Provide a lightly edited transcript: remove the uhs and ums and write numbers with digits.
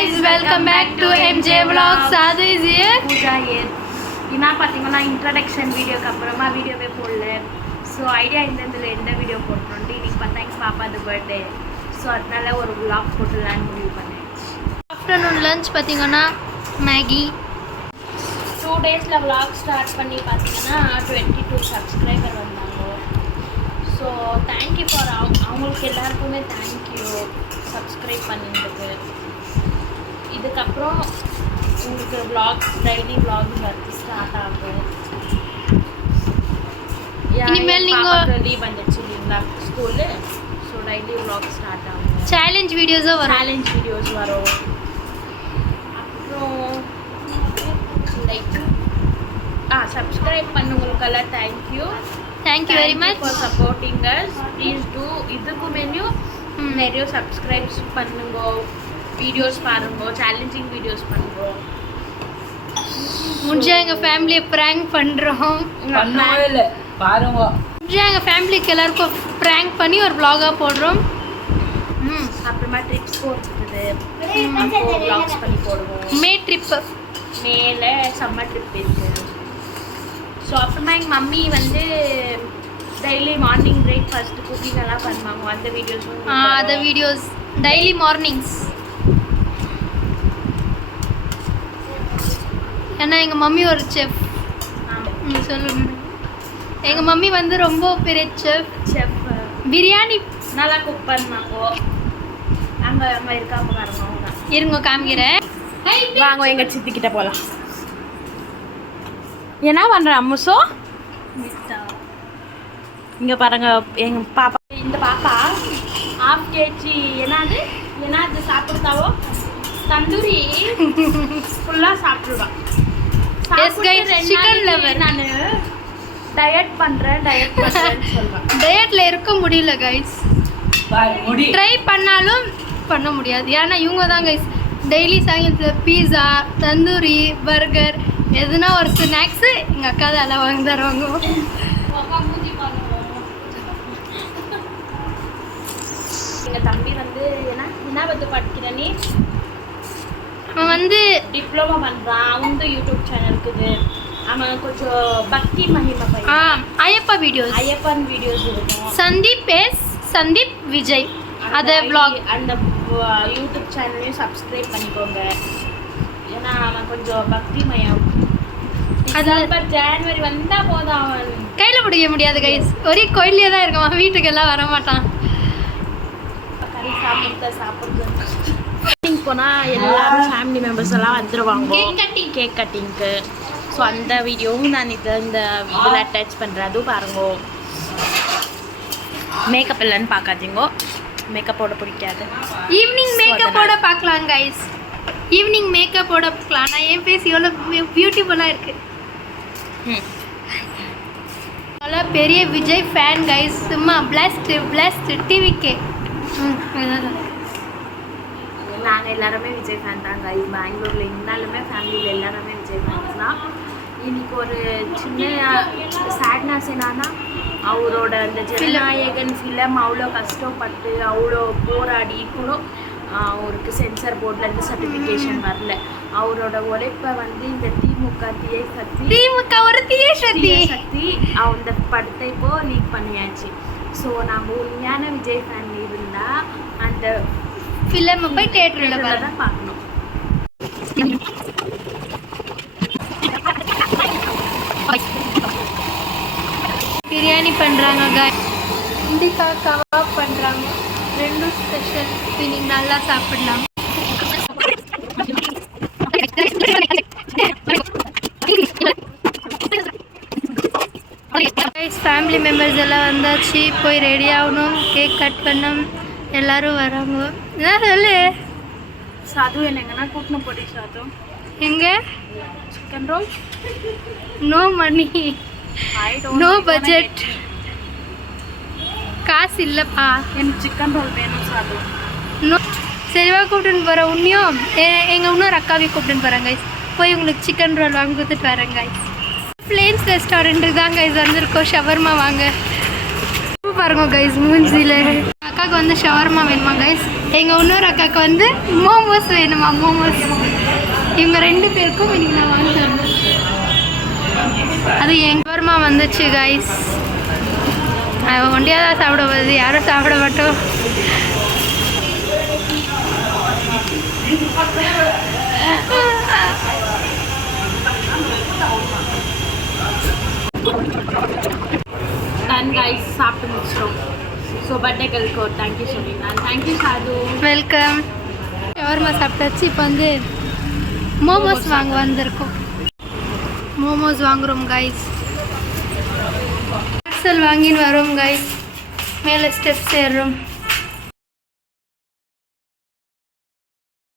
guys, welcome back to MJ Vlogs. Sadhu is here. Pooja here. Ina pathina introduction video ku apparama video ve podle. So idea indendula enda video potroni iniki patha enga papa the birthday. So adnala oru vlog podalan முடிவு பண்ணியாச்சு. Afternoon lunch pathina Maggie. 2 days la vlog start பண்ணி pathina 22 subscriber வந்தாங்க. So thank you for அவங்களுக்கு எல்லாருக்குமே thank you subscribe பண்ணினதுக்கு. இதுக்கப்புறம் உங்களுக்கு vlogs daily vlogs வந்து start ஆகும். இனிமேல் நீங்க லீவ் வந்துச்சு இல்லைங்களா ஸ்கூல்ல, ஸோ டெய்லி vlogs ஸ்டார்ட் ஆகும். சேலஞ்ச் வீடியோஸும் வரும். சேலஞ்ச் வீடியோஸ் வரும். அப்புறம் லைக் சப்ஸ்கிரைப் பண்ணவங்களுக்கெல்லாம் thank you very much for supporting us. Please do இதுக்கு மெனியும் நிறைய சப்ஸ்கிரைப்ஸ் பண்ணுங்க, வீடியோஸ் பாருங்க, சேலஞ்சிங் வீடியோஸ் பண்ணுங்க. முடிஞ்சா எங்கள் ஃபேமிலியை ப்ராங்க் பண்ணுறோம். பாருங்க முடிஞ்சா எங்கள் ஃபேமிலிக்கு எல்லாருக்கும் ப்ராங்க் பண்ணி ஒரு vlog-ஆ போடுறோம். அப்புறமா ட்ரிப்ஸ் போகிறது vlogs பண்ணி போடுவோம். மே ட்ரிப்பு மேலே சம்மர் ட்ரிப் இருக்குது. ஸோ அப்புறமா எங்கள் மம்மி வந்து டெய்லி மார்னிங் பிரேக்ஃபாஸ்ட் குக்கிங் எல்லாம் பண்ணுவாங்க. அந்த வீடியோஸும் அந்த வீடியோஸ் டெய்லி மார்னிங்ஸ். ஏன்னா எங்கள் மம்மி ஒரு செஃப். சொல்லுங்க, எங்கள் மம்மி வந்து ரொம்ப பெரிய செஃப். பிரியாணி நல்லா குக் பண்ணாங்க. அங்கே அங்கே இருக்காங்க பாருங்க, அவங்க இருங்க காமிக்கிறேன். வாங்க எங்கள் சித்திக்கிட்ட போகலாம். என்ன பண்ணுற அம்முசோ? இங்கே பாருங்க எங்கள் பாப்பா. இந்த பாப்பா ½ kg என்னது சாப்பிடுதாவோ தந்தூரி ஃபுல்லாக சாப்பிடுவா. Chicken lower. நான் டயட் பண்ணுறேன்னு சொல்லுவேன். டயட்டில் இருக்க முடியல கைஸ். ட்ரை பண்ணாலும் பண்ண முடியாது. ஏன்னா இவங்க தான் கைஸ் டெய்லி சாயங்காலத்தில் பீஸா, தந்தூரி, பர்கர், எதுனா ஒரு ஸ்நாக்ஸு எங்கள் அக்கா தான் எல்லாம் வாங்கி தருவாங்க. எங்கள் தம்பி வந்து என்ன வந்து படிக்கிற நீ? அவன் வந்து டிப்ளமோ பண்ணுறான். அவன் யூடியூப் சேனல் இருக்குது. அவன் கொஞ்சம் பக்தி மகிமை பையன். ஐயப்பா வீடியோஸ், ஐயப்பன் வீடியோஸ் இருக்கும். சந்தீப் விஜய் அதை vlog. அந்த யூடியூப் சேனலையும் சப்ஸ்கிரைப் பண்ணிக்கோங்க. ஏன்னா அவன் கொஞ்சம் பக்தி மயம். ஜனவரி வந்தால் போதும் அவன் கையில் பிடிக்க முடியாது கைஸ். ஒரே கோயிலே தான் இருக்கான், வீட்டுக்கெல்லாம் வர மாட்டான். கறி சாப்பிட்றது போனால் எல்லாரும் ஃபேமிலி மெம்பர்ஸ் எல்லாம் வந்துடுவாங்க கேக் கட்டிங்க்கு. ஸோ அந்த வீடியோவும் நான் இந்த இதில் அட்டாச் பண்ணுறேன், அதுவும் பாருங்க. மேக்கப் இல்லைன்னு பார்க்காதீங்க, மேக்கப்போட பிடிக்காது. ஈவினிங் மேக்கப்போட பார்க்கலாம் கைஸ். ஈவினிங் மேக்கப்போட பார்க்கலாம். நான் என் ஃபேஸ் எவ்வளோ பியூட்டிஃபுல்லாக இருக்குது. அவ்வளோ பெரிய விஜய் ஃபேன் கைஸ். சும்மா பிளாஸ்ட் டிவிக்கே. நாங்கள் எல்லாருமே விஜய் ஃபேன் தான் கைஸ். பெங்களூரில் இருந்தாலுமே ஃபேமிலியில் எல்லாருமே விஜய் ஃபேன்ஸ் தான். இன்னைக்கு ஒரு சின்ன சேட்னஸ் என்னன்னா, அவரோட அந்த ஜனநாயகன் ஃபிலிம் அவ்வளோ கஷ்டப்பட்டு அவ்வளோ போராடி கூட அவருக்கு சென்சார் போர்ட்லேருந்து சர்டிஃபிகேஷன் வரல. அவரோட உழைப்பை வந்து இந்த திமுக ஒரு தீய சக்தி அந்த படத்தை இப்போ லீக் பண்ணியாச்சு. ஸோ நம்ம உண்மையான விஜய் ஃபேன் இருந்தால் அந்த ஃபிலிம் போய் தியேட்டரில் தான் பார்க்கணும். பிரியாணி பண்ணுறாங்க காய்ஸ். இண்டிகா கபாப் பண்ணுறாங்க. ரெண்டும் ஸ்பெஷல். இன்னைக்கு நல்லா சாப்பிடலாம். ஃபேமிலி மெம்பர்ஸ் எல்லாம் வந்தாச்சு. போய் ரெடி ஆகணும், கேக் கட் பண்ணணும். எல்லாரும் வராங்க. என்ன சொல்லு சாது? என்னங்கன்னா கூட்டின போட்டி சாது. எங்கே? Chicken roll. No money, no budget. காசு இல்லைப்பா. எனக்கு சிக்கன் ரோல் வேணும் சாது. நோ. சரிவா கூப்பிட்டுன்னு போகிறேன். உன்னையும் எங்கள் இன்னொரு அக்காவையும் கூப்பிட்டுன்னு போகிறேன் கைஸ். போய் உங்களுக்கு சிக்கன் ரோல் வாங்கி கொடுத்துட்டு வரேன் கைஸ். ஃப்ளேம்ஸ் ரெஸ்டாரண்ட்டுக்கு தான் கைஸ் வந்திருக்கோம். ஷவர்மா வாங்க. பாருங்க கைஸ் மூஞ்சியில் அக்காவுக்கு வந்து ஷவர்மா வேணுமா கைஸ். எங்கள் இன்னொரு அக்காவுக்கு வந்து மோமோஸ் வேணுமா, மோமோஸ். இவங்க 2 பேருக்கும் இன்னைக்கு நான் வாங்கி தரணும். அது எங்கள் ஷவர்மா வந்துச்சு கைஸ். அவன் ஒண்டியாக தான் சாப்பிட போகுது, யாரும் சாப்பிட மாட்டோம். டன் கைஸ் சாப்பிட்டு முடிச்சிட்டோம். ஸோ பர்த்டே கேர்ளுக்கு ஒரு தேங்க்யூ சொல்லிடலாம். தேங்க்யூ சாது. வெல்கம். ஷவர்மா சாப்பிட்டாச்சு. இப்போ வந்து மோமோஸ் வாங்க வந்திருக்கோம். மோமோஸ் வாங்குகிறோம் கைஸ். பார்சல் வாங்கின்னு வரோம் கைஸ். மேலே ஸ்டெப்ஸ் ஏறுறோம்.